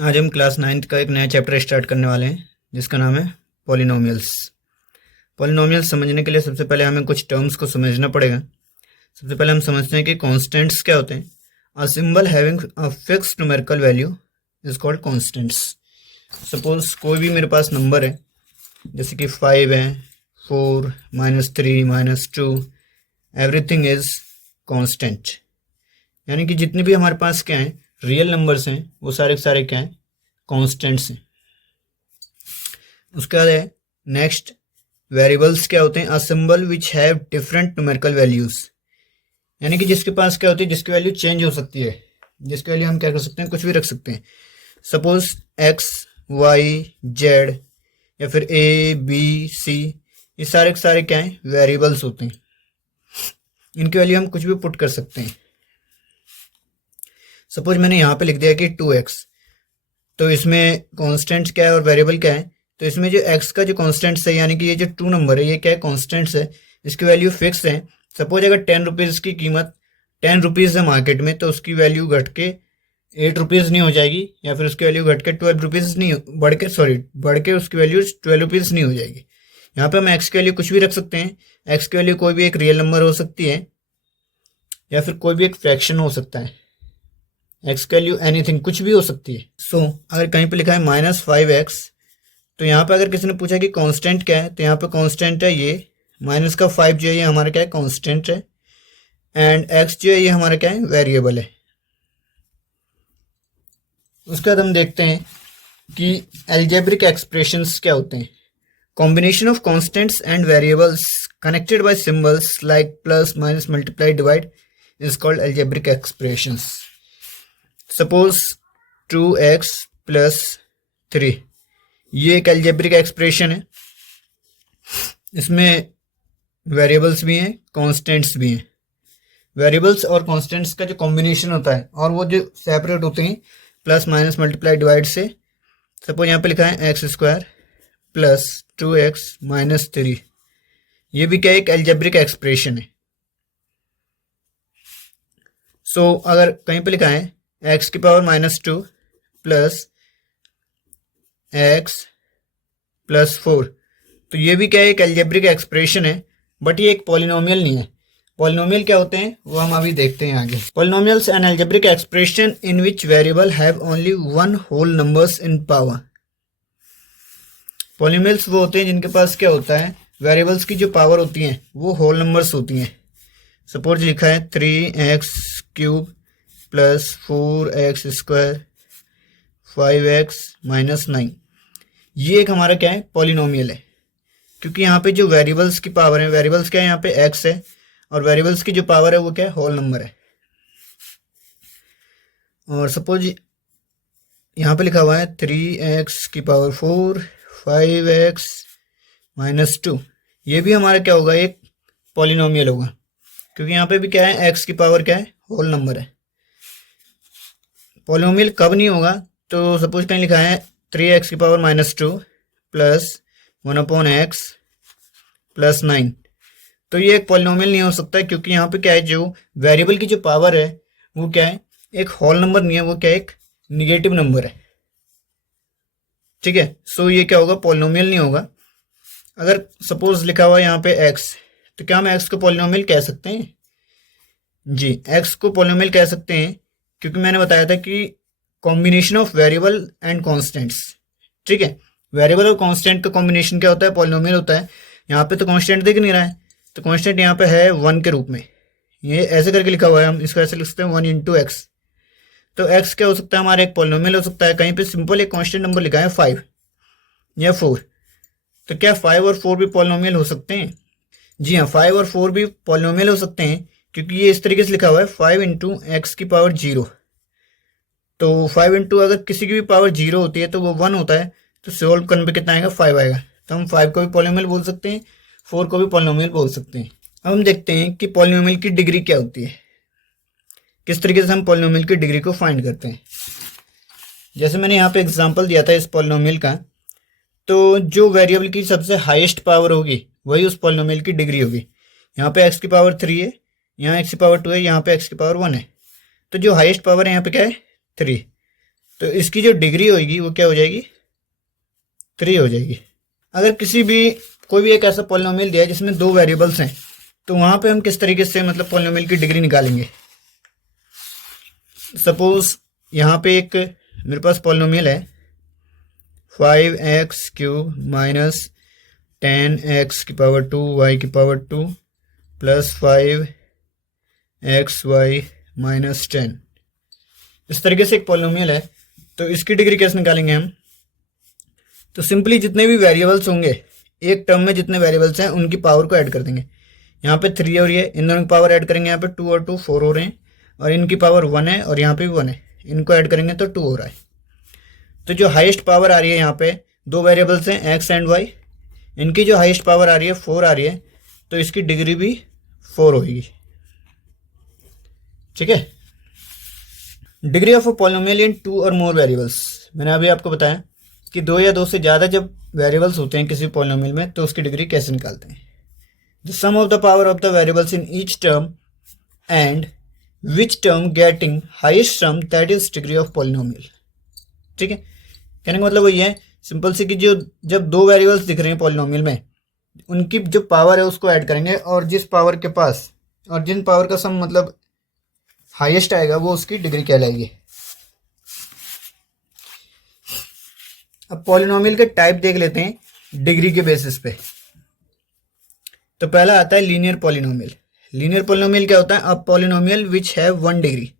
आज हम class 9th का एक नया चैप्टर स्टार्ट करने वाले हैं जिसका नाम है पॉलिनोमियल्स। पॉलिनोमियल्स समझने के लिए सबसे पहले हमें कुछ टर्म्स को समझना पड़ेगा। सबसे पहले हम समझते हैं कि कांस्टेंट्स क्या होते हैं। A symbol having a fixed numerical value is called constants. Suppose कोई भी मेरे पास नंबर है, जैसे कि 5 है, 4, -3, -2, एवरीथिंग इज कांस्टेंट। यानी कि जितने भी हमारे पास क्या हैं रियल नंबर्स हैं वो सारे के सारे क्या हैं, कॉन्स्टेंट्स हैं। उसके बाद है नेक्स्ट, वेरिएबल्स क्या होते हैं, a symbol which have different numerical values. यानी कि जिसके पास क्या होती है, जिसकी वैल्यू चेंज हो सकती है, जिसकी वैल्यू हम क्या कर सकते हैं, कुछ भी रख सकते हैं। सपोज एक्स, वाई, जेड या फिर ए, बी, सी, ये सारे के सारे क्या हैं, वेरिएबल्स होते हैं। इनकी वैल्यू हम कुछ भी पुट कर सकते हैं। सपोज मैंने यहाँ पे लिख दिया कि 2x, तो इसमें कांस्टेंट क्या है और वेरिएबल क्या है। तो इसमें जो x का जो कांस्टेंट्स है, यानी कि ये जो 2 नंबर है, ये क्या है, कांस्टेंट्स है, इसकी वैल्यू फिक्स है। सपोज अगर 10 रुपीज़ की कीमत 10 रुपीज़ है मार्केट में, तो उसकी वैल्यू घट के 8 रुपीज़ नहीं हो जाएगी, या फिर उसकी वैल्यू घट के 12 रुपीज़ नहीं, बढ़ के उसकी वैल्यू 12 रुपीज़ नहीं हो जाएगी। यहाँ पे हम एक्स की वैल्यू कुछ भी रख सकते हैं। एक्स की वैल्यू कोई भी एक रियल नंबर हो सकती है या फिर कोई भी एक फ्रैक्शन हो सकता है। एक्स की वैल्यू एनीथिंग, कुछ भी हो सकती है। सो अगर कहीं पे लिखा है -5x, तो यहाँ पे अगर किसी ने पूछा कि कांस्टेंट क्या है, तो यहाँ पे कांस्टेंट है ये माइनस का 5 जो है ये हमारा क्या है, कांस्टेंट है। एंड x जो है ये हमारा क्या है, वेरिएबल है। उसके बाद हम देखते हैं कि एल्जेब्रिक एक्सप्रेशंस क्या होते हैं। Combination of constants and variables connected by symbols like plus, minus, multiply, divide is called algebraic expressions. Suppose 2x + 3, ये एक अलजेब्रिक एक्सप्रेशन है। इसमें वेरिएबल्स भी हैं, कांस्टेंट्स भी हैं। वेरिएबल्स और कांस्टेंट्स का जो कॉम्बिनेशन होता है और वो जो सेपरेट होते हैं प्लस, माइनस, मल्टीप्लाई, डिवाइड से। सपोज यहाँ पे लिखा है x² + 2x - 3, ये भी क्या एक अलजेब्रिक एक्सप्रेशन है। सो अगर कहीं पे लिखा है x⁻² -2 + x + 4, तो ये भी क्या है, एक अलजेब्रिक एक्सप्रेशन है, बट ये एक पॉलिनोमियल नहीं है। पॉलिनोमियल क्या होते हैं वो हम अभी देखते हैं आगे। Polynomials an algebraic expression in which variable have only one whole numbers in power. Polynomials वो होते हैं जिनके पास क्या होता है, वेरिएबल्स की जो पावर होती हैं वो होल नंबर्स होती हैं। सपोज लिखा है 3x³ + 4x² 5x - 9, ये एक हमारा क्या है, पॉलिनोमियल है। क्योंकि यहाँ पे जो वेरिएबल्स की पावर है, वेरिएबल्स क्या है, यहाँ पे x है, और वेरिएबल्स की जो पावर है वो क्या है, होल नंबर है। और सपोज यहाँ पे लिखा हुआ है 3x⁴ 5x - 2, ये भी हमारा क्या होगा, एक पॉलिनोमियल होगा, क्योंकि यहाँ पे भी क्या है, x की पावर क्या है, होल नंबर है। पॉलिनोमियल कब नहीं होगा, तो सपोज कहीं लिखा है 3x⁻² -2 + 1/x + 9, तो ये एक पॉलिनोमियल नहीं हो सकता, क्योंकि यहाँ पे क्या है, जो वेरिएबल की जो पावर है वो क्या है, एक होल नंबर नहीं है, वो क्या है, एक निगेटिव नंबर है। ठीक है, सो ये क्या होगा, पॉलिनोमियल नहीं होगा। अगर सपोज लिखा हुआ है यहाँ पे x, तो क्या हम x को पॉलिनोमियल कह सकते हैं? जी, x को पॉलिनोमियल कह सकते हैं, क्योंकि मैंने बताया था कि combination of variable and constants. ठीक है, वेरिएबल और कांस्टेंट का कॉम्बिनेशन क्या होता है, पॉलिनोमियल होता है। यहाँ पे तो कांस्टेंट दिख नहीं रहा है, तो कांस्टेंट यहाँ पे है 1 के रूप में, ये ऐसे करके लिखा हुआ है, हम इसको ऐसे लिख सकते हैं 1 × x। तो x क्या हो सकता है, हमारा एक पॉलिनोमियल हो सकता है। कहीं पे सिंपल एक कांस्टेंट नंबर लिखा है 5 या 4, तो क्या 5 और 4 भी पॉलिनोमियल हो सकते हैं? जी हाँ, 5 और 4 भी पॉलिनोमियल हो सकते हैं, क्योंकि ये इस तरीके से लिखा हुआ है 5 × x⁻0। तो 5 अगर किसी की भी पावर 0 होती है तो वो 1 होता है, तो सोल्व करने पे कितना आएगा, 5 आएगा। तो हम 5 को भी पॉलिनोमियल बोल सकते हैं, 4 को भी पॉलिनोमियल बोल सकते हैं। अब हम देखते हैं कि पॉलिनोमियल की डिग्री क्या होती है, किस तरीके से हम पॉलिनोमियल की डिग्री को फाइंड करते हैं। जैसे मैंने यहाँ पे एग्जांपल दिया था इस पॉलिनोमियल का, तो जो वेरिएबल की सबसे हाईएस्ट पावर होगी वही उस पॉलिनोमियल की डिग्री होगी। यहाँ पे x⁻3 है, यहाँ x⁻2 है, यहाँ पे x⁻1 है, तो जो हाईएस्ट पावर है यहाँ पे क्या है, 3। तो इसकी जो डिग्री होगी वो क्या हो जाएगी, 3 हो जाएगी। अगर कोई भी एक ऐसा पॉलिनोमियल दिया है जिसमें 2 वेरिएबल्स हैं, तो वहाँ पे हम किस तरीके से मतलब पॉलिनोमियल की डिग्री निकालेंगे। सपोज यहाँ पे एक मेरे पास पॉलिनोमियल है 5x³ minus 10x⁻² y⁻² plus 5xy minus 10। इस तरीके से एक पॉलिनोमियल है। तो इसकी डिग्री कैसे निकालेंगे हम। तो सिंपली जितने भी वेरिएबल्स होंगे, एक टर्म में जितने वेरिएबल्स हैं उनकी पावर को ऐड कर देंगे। यहाँ पे 3 और ये इन दोनों की पावर ऐड करेंगे, यहाँ पे 2 और 2 4 हो रहे हैं, और इनकी पावर 1 है और यहाँ पे भी 1 है, इनको ऐड करेंगे तो 2 हो रहा है। तो जो हाईएस्ट पावर आ रही है यहाँ पे 2 वेरिएबल्स हैं x एंड y, इनकी जो हाईएस्ट पावर आ रही है 4 आ रही है, तो इसकी डिग्री भी 4 होगी। ठीक है। डिग्री ऑफ अ पॉलिनोमियल इन 2 और मोर वेरिएबल्स, मैंने अभी आपको बताया कि 2 या 2 से ज़्यादा जब वेरिएबल्स होते हैं किसी पॉलिनोमियल में तो उसकी डिग्री कैसे निकालते हैं। The sum of the power of the variables in each term and which term getting highest sum that is degree of polynomial. ठीक है। कहने का मतलब वही है सिंपल सी कि जब 2 वेरिएबल्स दिख रहे हैं पॉलिनोमियल में, उनकी जो पावर है उसको ऐड करेंगे, और जिस पावर के पास और जिन पावर का सम मतलब हाईएस्ट आएगा वो उसकी डिग्री कहलाएगी। अब पॉलिनोमियल के टाइप देख लेते हैं डिग्री के बेसिस पे। तो पहला आता है लीनियर पॉलिनोमियल। लीनियर पॉलिनोमियल क्या होता है, अ पॉलिनोमियल विच हैव 1 डिग्री।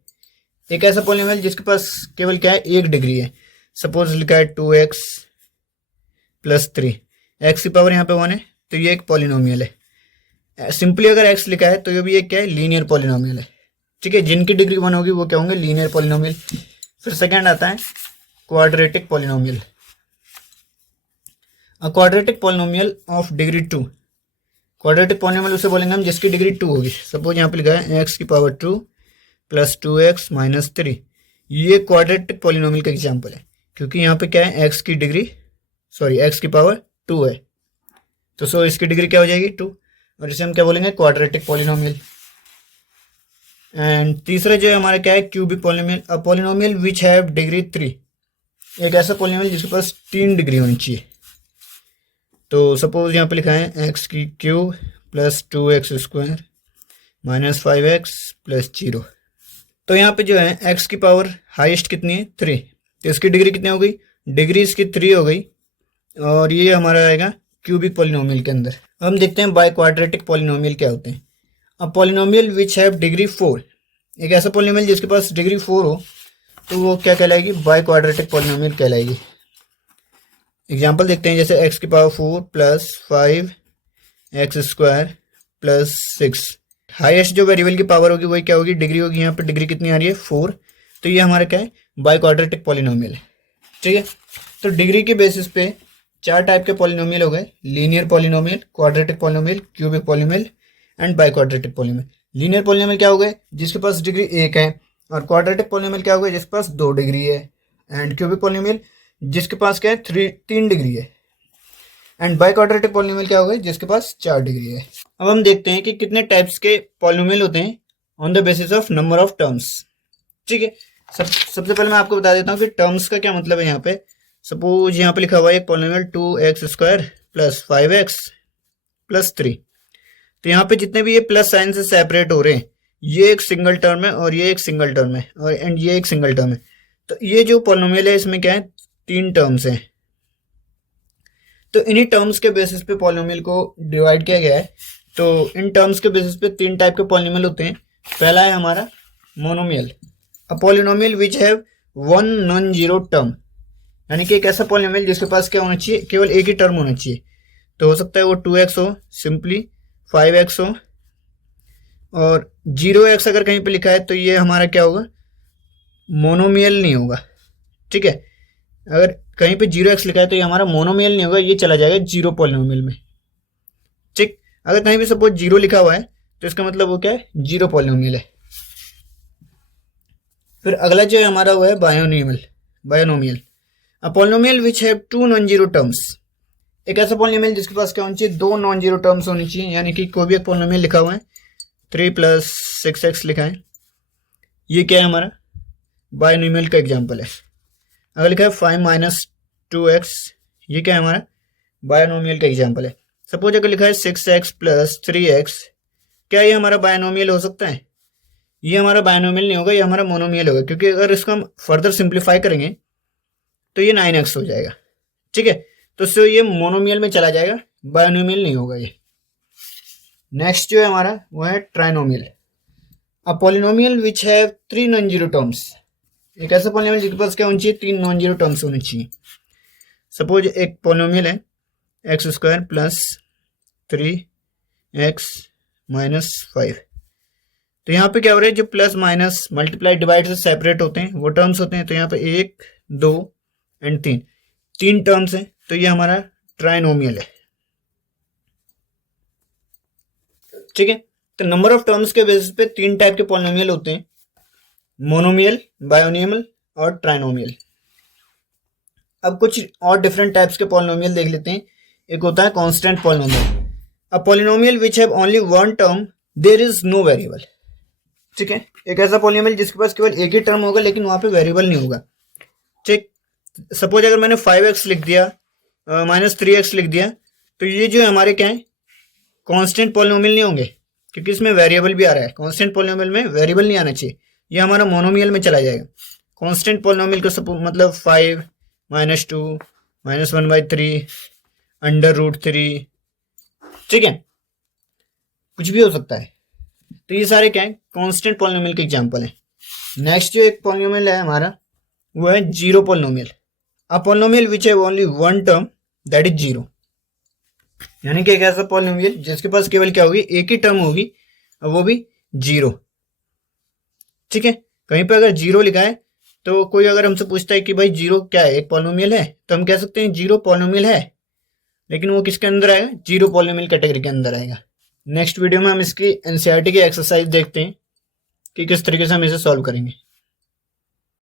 एक ऐसा पॉलिनोमियल जिसके पास केवल क्या है, 1 डिग्री है। सपोज लिखा है 2x + 3, x की पावर यहाँ पे 1 है, तो ये एक पॉलिनोमियल है। सिंपली अगर x लिखा है तो ये भी एक क्या है, लीनियर पॉलिनोमियल है। ठीक है। जिनकी डिग्री 1 होगी वो क्या होंगे, लीनियर पॉलिनोमियल। फिर सेकंड आता है quadratic polynomial. A quadratic polynomial of degree 2। Quadratic polynomial उसे बोलेंगे हम जिसकी डिग्री 2 होगी। सपोज यहाँ पे लिखा है x⁻² + 2x - 3। ये क्वाड्रेटिक पॉलिनोमियल का एग्जाम्पल है, क्योंकि यहाँ पे क्या है, x की पावर 2 है, तो सो इसकी डिग्री क्या हो जाएगी, 2, और इसे हम क्या बोलेंगे, क्वाड्रेटिक पॉलिनोमियल। एंड तीसरा जो है हमारा क्या है, cubic polynomial. A polynomial which have degree 3। एक ऐसा पॉलिनोमियल जिसके पास 3 डिग्री होनी चाहिए। तो सपोज यहाँ पे लिखा है x³ + 2x² - 5x + 0। तो यहाँ पे जो है x की पावर हाईएस्ट कितनी है, 3, तो इसकी डिग्री कितनी हो गई, डिग्री इसकी 3 हो गई, और ये हमारा आएगा क्यूबिक पॉलिनोमियल के अंदर। अब हम देखते हैं बाय क्वाड्रेटिक पॉलिनोमियल क्या होते हैं। अब पॉलिनोमियल विच हैव डिग्री 4। एक ऐसा पॉलिनोमियल जिसके पास डिग्री 4 हो तो वो क्या कहलाएगी, बाय क्वाड्रेटिक पॉलिनोमियल कहलाएगी। एग्जाम्पल देखते हैं, जैसे x की पावर 4 + 5x² + 6। हाईएस्ट जो वेरिएबल की पावर होगी वही क्या होगी, डिग्री होगी। यहाँ पे डिग्री कितनी आ रही है, 4, तो ये हमारा क्या है, बाय क्वाड्रेटिक पॉलिनोमियल है। ठीक है। तो डिग्री के बेसिस पे 4 टाइप के पॉलिनोमियल हो गए, linear polynomial, quadratic polynomial, cubic polynomial and by quadratic polynomial. Linear polynomial क्या हो गए, जिसके पास डिग्री 1 है, और क्वाड्रेटिक पॉलिनोमियल क्या हो गए, जिसके पास 2 डिग्री है, एंड क्यूबिक पॉलिनोमियल जिसके पास क्या है, 3 डिग्री है, एंड बाय क्वाड्रेटिक पॉलिनोमियल क्या हो गए, जिसके पास 4 डिग्री है। अब हम देखते हैं कि कितने टाइप्स के पॉलिनोमियल होते हैं on the basis of number of terms. ठीक है। सबसे पहले मैं आपको बता देता हूँ कि टर्म्स का क्या मतलब है। यहाँ पे सपोज यहाँ पे लिखा हुआ है एक पॉलिनोमियल 2x² + 5x + 3। तो यहाँ पे जितने भी ये प्लस साइन से सेपरेट हो रहे हैं, ये एक सिंगल टर्म है और ये एक सिंगल टर्म है, और एंड ये एक सिंगल टर्म है। तो ये जो पॉलिनोमियल है इसमें क्या है, 3 टर्म्स हैं। तो इन्हीं टर्म्स के बेसिस पे पॉलिनोमियल को डिवाइड किया गया है। तो इन टर्म्स के बेसिस पे 3 टाइप के पॉलिनोमियल होते हैं। पहला है हमारा monomial. A polynomial which have 1 non zero term, यानी कि एक ऐसा पॉलिनोमियल जिसके पास क्या होना चाहिए, केवल एक ही टर्म होना चाहिए। तो हो सकता है वो 2x हो, सिंपली 5x हो, और 0x अगर कहीं पे लिखा है तो ये हमारा क्या होगा, मोनोमियल नहीं होगा। ठीक है। अगर कहीं पे 0x लिखा है तो ये हमारा मोनोमियल नहीं होगा, ये चला जाएगा जीरो पॉलिनोमियल में। ठीक। अगर कहीं भी सपोज 0 लिखा हुआ है तो इसका मतलब वो क्या है, जीरो पॉलिनोमियल है। फिर अगला जो है हमारा वो है binomial. A polynomial which have 2 non zero terms. एक ऐसा पॉलिनोमियल जिसके पास क्या होनी चाहिए, 2 नॉन जीरो टर्म्स होनी चाहिए। यानी कि कोई भी एक पॉलिनोमियल लिखा हुआ है, 3 + 6x लिखा है, ये क्या है, हमारा बायनोमियल का एग्जाम्पल है। अगर लिखा है 5 माइनस 2x, ये क्या है हमारा बायनोमियल का एग्जाम्पल है। सपोज अगर लिखा है 6x प्लस 3x, क्या ये हमारा बायनोमियल हो सकता है? ये हमारा बायनोमियल नहीं होगा, ये हमारा मोनोमियल होगा, क्योंकि अगर इसको हम फर्दर सिंप्लीफाई करेंगे तो ये 9x हो जाएगा। ठीक है, तो इससे ये मोनोमियल में चला जाएगा, बायनोमियल नहीं होगा ये। नेक्स्ट जो है हमारा वो है trinomial. A polynomial which have 3 non zero terms. एक ऐसा पॉलिनोमियल जिसके पास क्या होनी चाहिए, 3 नॉन जीरो टर्म्स होनी चाहिए। सपोज एक पॉलिनोमियल है x square plus 3x minus 5। तो यहाँ पे क्या हो रहा है, जो प्लस माइनस मल्टीप्लाई डिवाइड से सेपरेट होते हैं वो टर्म्स होते हैं। तो यहाँ पे 1 2 एंड 3 टर्म्स हैं, तो ये हमारा ट्राइनोमियल है। ठीक है, तो नंबर ऑफ टर्म्स के बेसिस पे 3 टाइप के पॉलिनोमियल होते हैं, मोनोमियल, बायोनियमल और ट्राइनोमियल। अब कुछ और डिफरेंट टाइप्स के पॉलिनोमियल देख लेते हैं। एक होता है constant polynomial. A polynomial which have only one term there is no variable. ठीक है, एक ऐसा पॉलिनोमियल जिसके पास केवल एक ही टर्म होगा लेकिन वहां पे वेरिएबल नहीं होगा। ठीक, सपोज अगर मैंने 5x लिख दिया, माइनस 3x लिख दिया, तो ये जो हमारे क्या है, कांस्टेंट पॉलिनोमियल नहीं होंगे, क्योंकि इसमें वेरिएबल भी आ रहा है। कांस्टेंट पॉलिनोमियल में वेरिएबल नहीं आना चाहिए, ये हमारा मोनोमियल में चला जाएगा। कांस्टेंट पॉलिनोमियल का सपोज मतलब 5 माइनस 2 माइनस 1/3 √3। ठीक है, कुछ भी हो सकता है। तो ये सारे क्या है, कांस्टेंट पॉलिनोमियल के एग्जांपल हैं। नेक्स्ट जो एक पॉलिनोमियल है हमारा वो है zero polynomial. A polynomial which have only one term that is zero. यानी कि एक ऐसा पॉलिनोमियल जिसके पास केवल क्या होगी, एक ही टर्म होगी और वो भी जीरो। ठीक है, कहीं पर अगर जीरो लिखा है तो कोई अगर हमसे पूछता है कि भाई जीरो क्या है, एक पॉलिनोमियल है, तो हम कह सकते हैं जीरो पॉलिनोमियल है, लेकिन वो किसके अंदर आएगा, जीरो पॉलिनोमियल कैटेगरी के अंदर आएगा। नेक्स्ट वीडियो में हम इसकी एनसीईआरटी की एक्सरसाइज देखते हैं कि किस तरीके से हम इसे सॉल्व करेंगे।